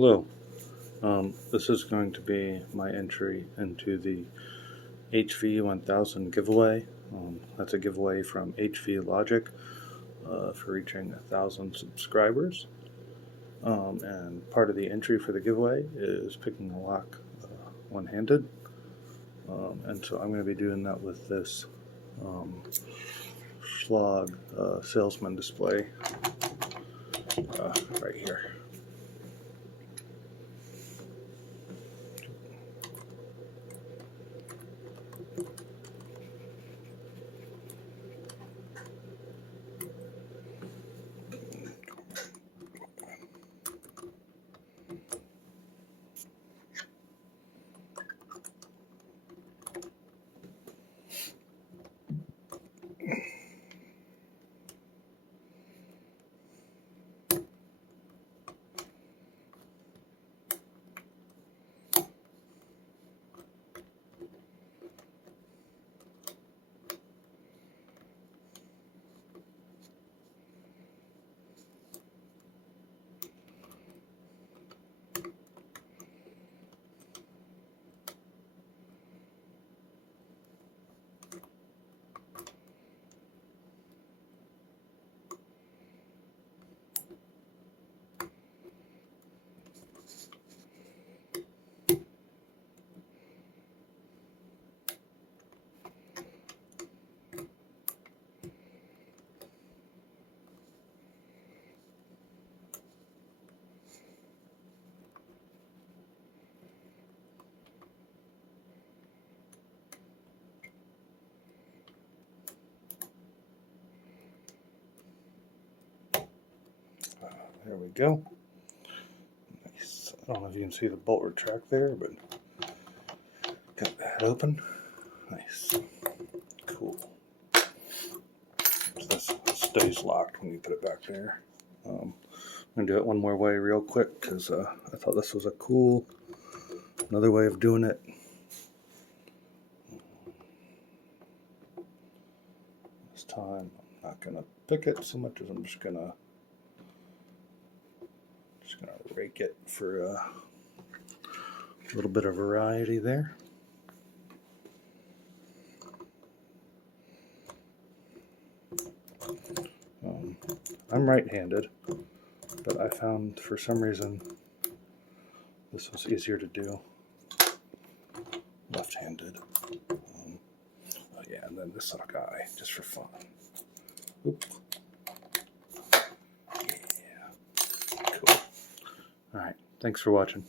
Hello, this is going to be my entry into the HV1000 giveaway. That's a giveaway from HV Logic for reaching 1,000 subscribers. And part of the entry for the giveaway is picking a lock one-handed. And so I'm going to be doing that with this Schlage Salesman display right here. There we go. Nice. I don't know if you can see the bolt retract there, but got that open. Nice. Cool. So this stays locked when you put it back there. I'm going to do it one more way real quick because I thought this was another way of doing it. This time I'm not going to pick it so much as I'm just going to rake it for a little bit of variety there. I'm right-handed, but I found for some reason this was easier to do left-handed. Oh yeah, and then this little guy, just for fun. Oop. Yeah, cool. All right, thanks for watching.